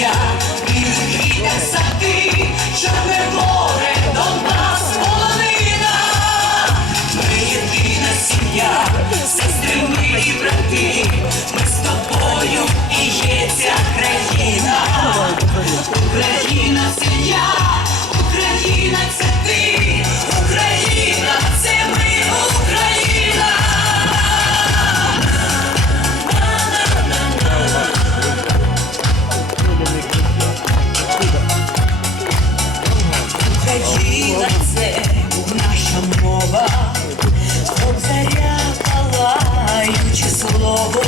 я і сади, чорне море до нас полонина, ми єдина сім'я, сестри і брати, ми з тобою і є ця країна. Україна це наша мова, палаюче слово,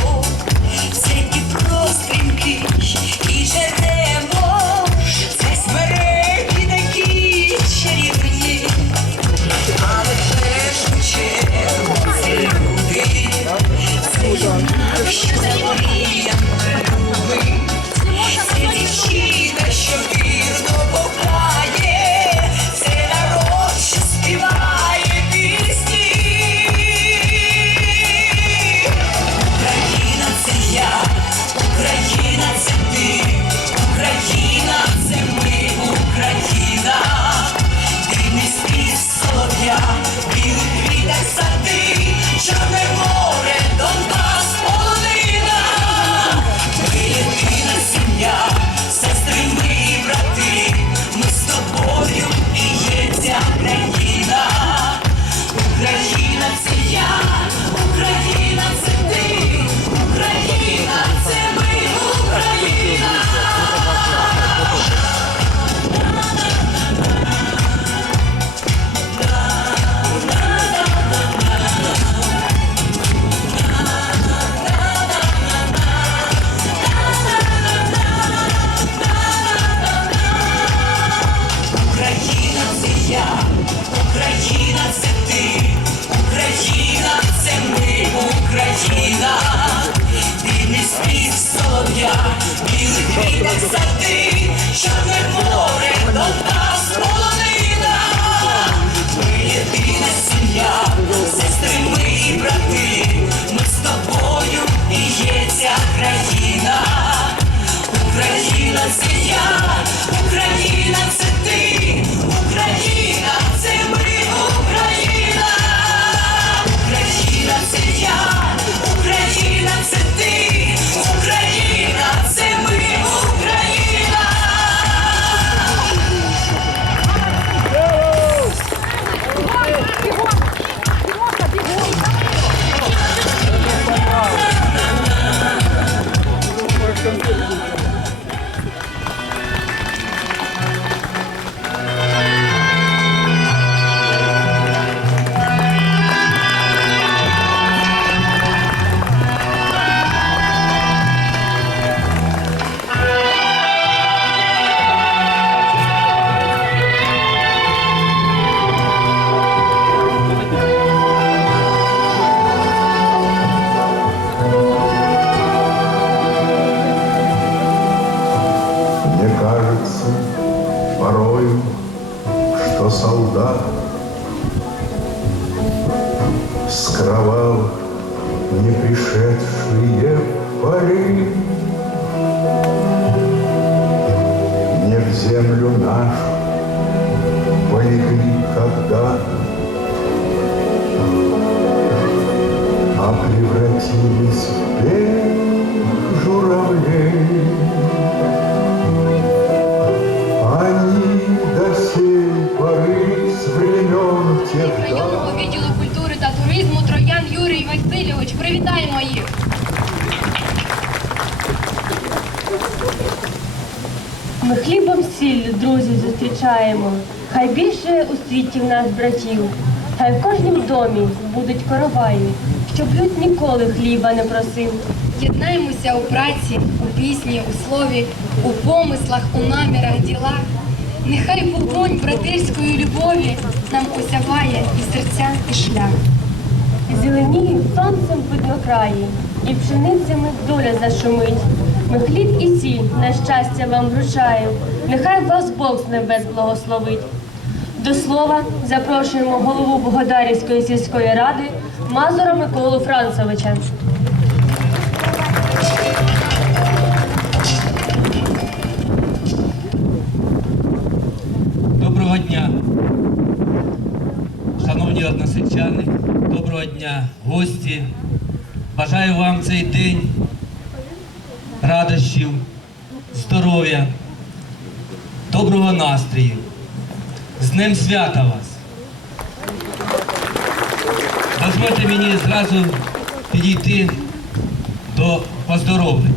солдат с кровавых не пришедшие поры Не в землю нашу полегли когда-то, А превратились в белых журавлей. Друзі. Хай більше у світі в нас братів, хай в кожнім домі будуть короваї, щоб люд ніколи хліба не просив. Єднаємося у праці, у пісні, у слові, у помислах, у намірах, ділах. Нехай вогонь братерської любові нам осяває і серця, і шлях. Зеленіють сонцем видно краї, і пшеницями доля зашумить. Ми хліб і сіль на щастя вам вручаємо, нехай вас Бог з небес благословить. До слова запрошуємо голову Богодарівської сільської ради Мазура Миколу Францовича. Доброго дня, шановні односельчани, доброго дня, гості. Бажаю вам цей день радощів, здоров'я, доброго настрою. З ним свята вас! Дозвольте мені зразу підійти до поздоровлень.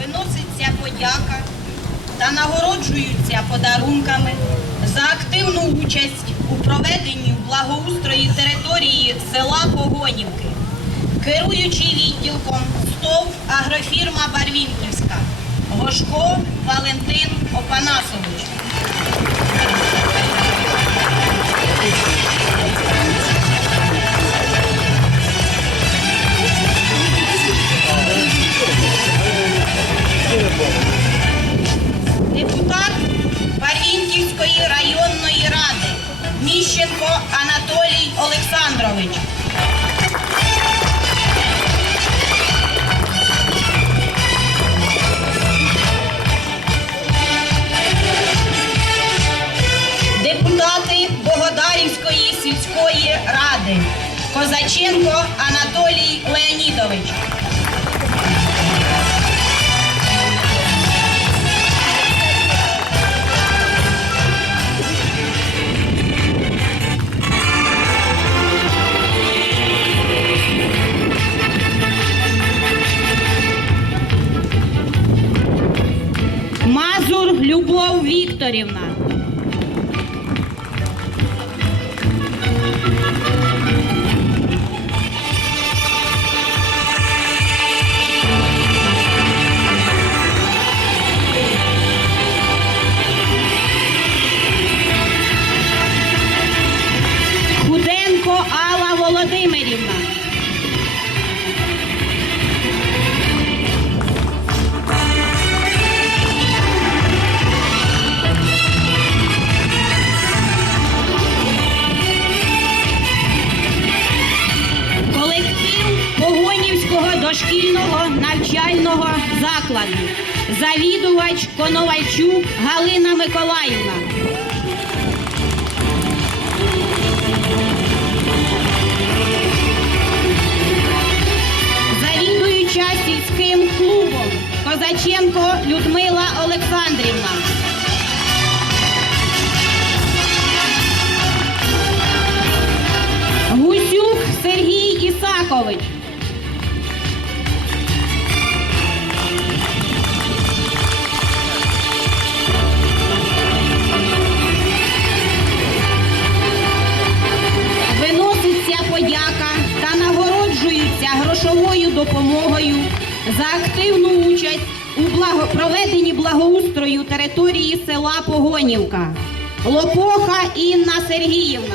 Виноситься подяка та нагороджуються подарунками за активну участь у проведенні благоустрої території села Погонівки, керуючий відділком СТОВ агрофірма Барвінківська Гошко Валентин Опанасович. Депутат Міщенко Анатолій Олександрович. Депутати Богодарівської сільської ради Козаченко Анатолій Вікторівна. Дошкільного навчального закладу. Завідувач Коновальчук Галина Миколаївна. Завідуюча сільським клубом Козаченко Людмила Олександрівна. Гусюк Сергій Ісакович. Допомогою за активну участь у благо... проведенні благоустрою території села Погонівка. Лопоха Інна Сергіївна.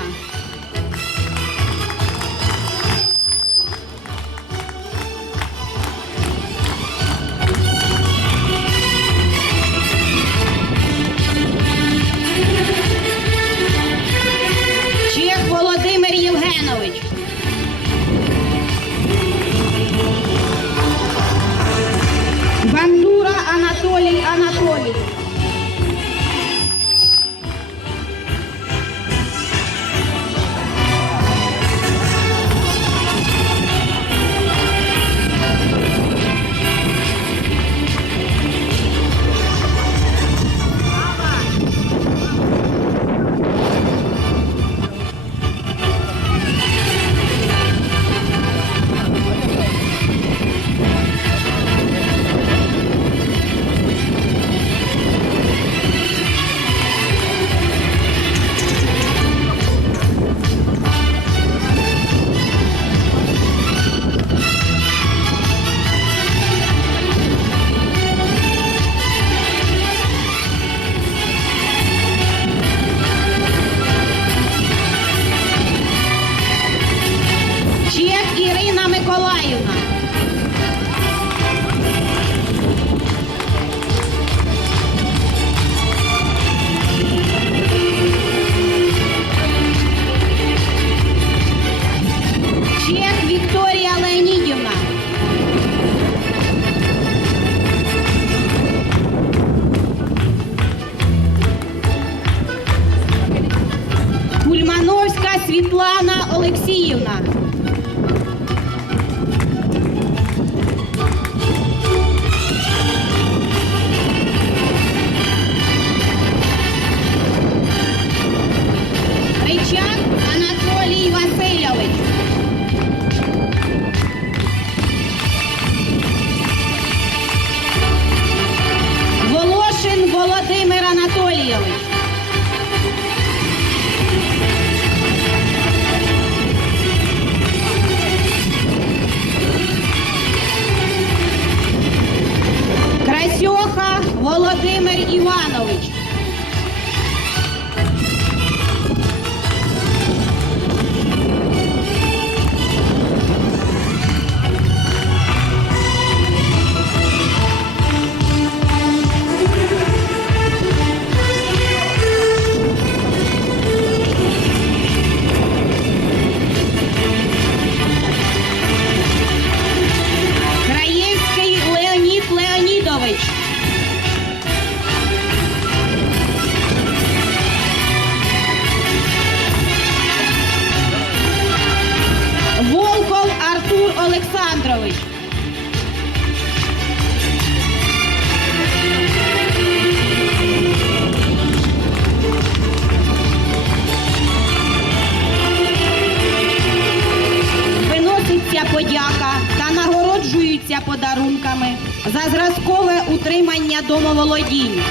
Утримання домоволодінь.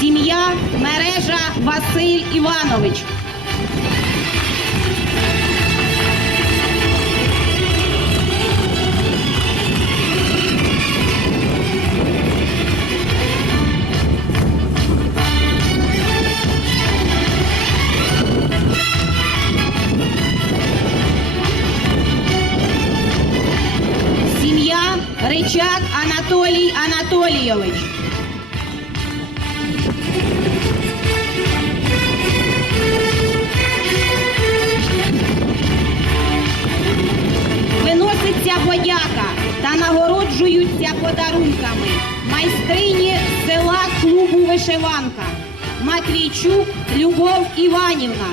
Сім'я мережа Василь Іванович. Ричак Анатолій Анатолійович. Подяка та нагороджуються подарунками. Майстрині села клубу Вишиванка. Матвійчук Любов Іванівна.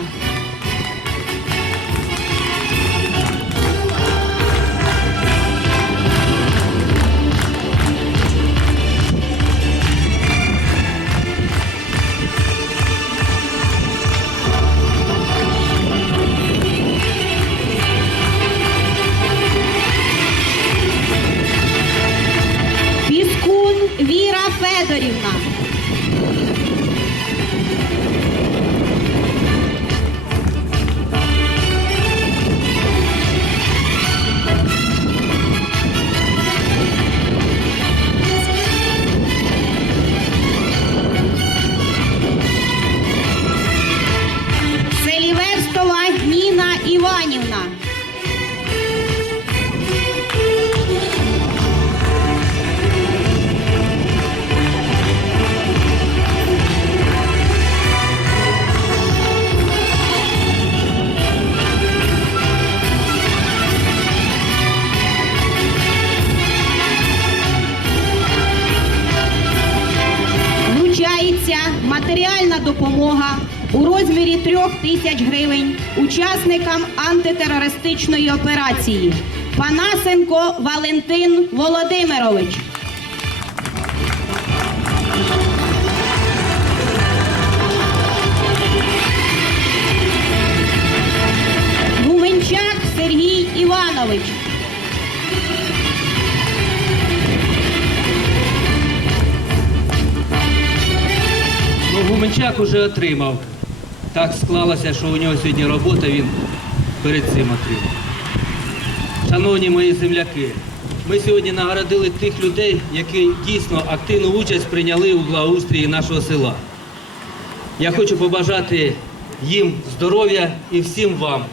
Розмірі трьох тисяч гривень учасникам антитерористичної операції. Панасенко Валентин Володимирович. Гуменчак Сергій Іванович. Ну, Гуменчак уже отримав. Так склалося, що у нього сьогодні робота, він перед цим отримав. Шановні мої земляки, ми сьогодні нагородили тих людей, які дійсно активну участь прийняли у благоустрії нашого села. Я хочу побажати їм здоров'я і всім вам.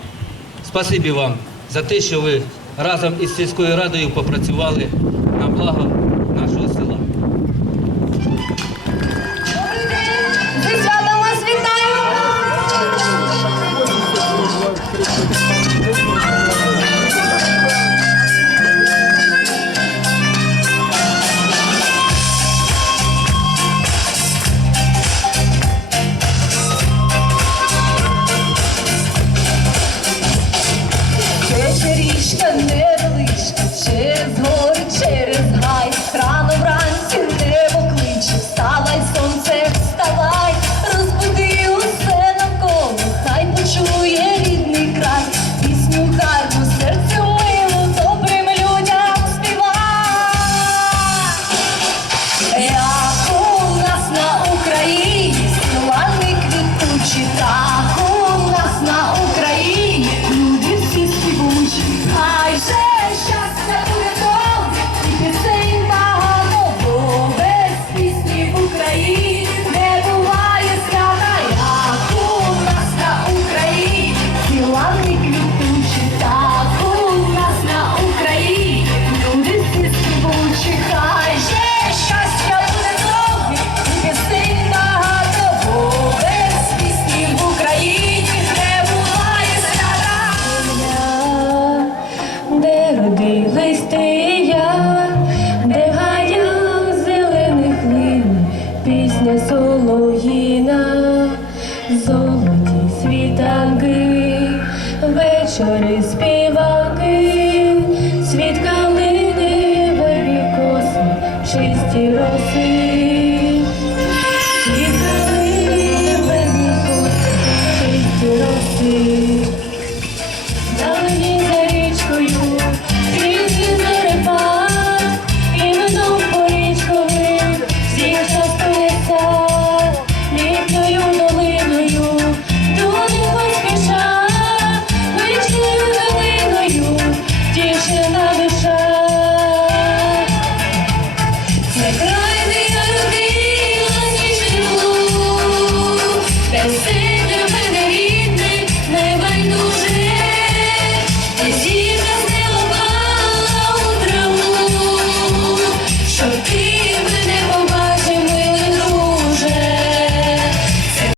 Спасибі вам за те, що ви разом із сільською радою попрацювали на благо